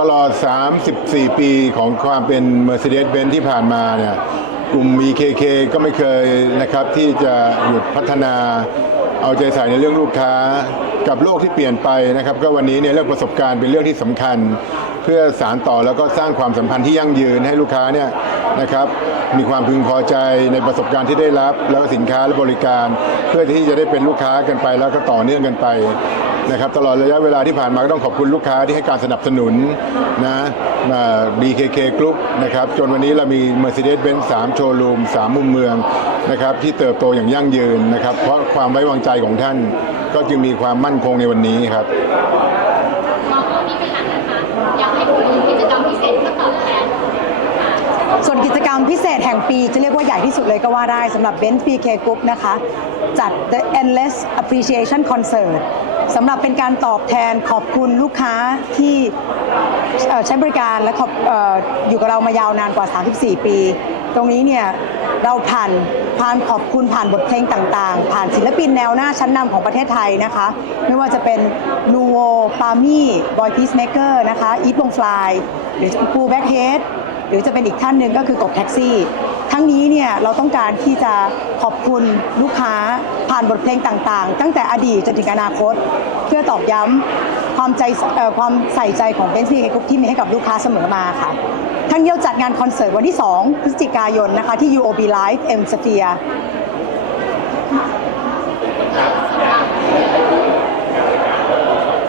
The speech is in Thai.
ตลอด 34 ปีของความเป็น Mercedes-Benz ที่ผ่านมาเนี่ยกลุ่ม EKK ก็ไม่เคยนะครับที่จะหยุดพัฒนาเอาใจใส่ในเรื่องลูกค้ากับโลกที่เปลี่ยนไปนะครับ ก็วันนี้เนี่ยเรื่องประสบการณ์เป็นเรื่องที่สำคัญ เพื่อสารต่อแล้วก็สร้างความสัมพันธ์ที่ยั่งยืนให้ลูกค้าเนี่ยนะครับมีความพึงพอใจในประสบการณ์ที่ได้รับ แล้วก็สินค้าและบริการ เพื่อที่จะได้เป็นลูกค้ากันไปแล้วก็ต่อเนื่องกันไป นะครับตลอดระยะเวลาที่ผ่านมาก็ต้องขอบคุณลูกค้าที่ให้การสนับสนุนนะมา BKK Group นะครับจนวันนี้เรามี Mercedes-Benz 3 โชว์รูม 3 มุมเมืองนะครับที่เติบโตอย่างยั่งยืนนะครับ เพราะความไว้วางใจของท่าน ก็จึงมีความมั่นคงในวันนี้ครับมองเรื่องนี้เป็นหลักนะคะอยากให้คุณมีกิจกรรมพิเศษเพื่อตอบแทนค่ะส่วนกิจกรรมพิเศษแห่งปีจะเรียกว่าใหญ่ที่สุดเลยก็ว่าได้สำหรับ Benz BK Group นะคะ จัด The Endless Appreciation Concert สำหรับเป็นการตอบแทนขอบคุณลูกค้าที่ใช้บริการและขอบอออยู่กับเรามายาวนานกว่า 34 ปี ตรงนี้เนี่ยเราผ่านผ่านขอบคุณผ่านบทเพลงต่างๆ ผ่านศิลปินแนวหน้าชั้นนำของประเทศไทยนะคะ ไม่ว่าจะเป็นนูโวปามี่บอยพีซเมเกอร์นะคะอีทวงฟลายหรือปูแบ็กเฮดหรือจะเป็นอีกท่านหนึ่งก็คือกบแท็กซี่ ทั้งนี้เนี่ยเราต้องการที่จะขอบคุณลูกค้าผ่านบทเพลงต่างๆ ตั้งแต่อดีตจนถึงอนาคต เพื่อตอกย้ำความใจความใส่ใจของเบนซ์พีกรุ๊ปที่มีให้กับลูกค้าเสมอมาค่ะทั้งเดียวจัดงานคอนเสิร์ตวันที่ 2 พฤศจิกายนนะคะที่ UOB Live M Sphere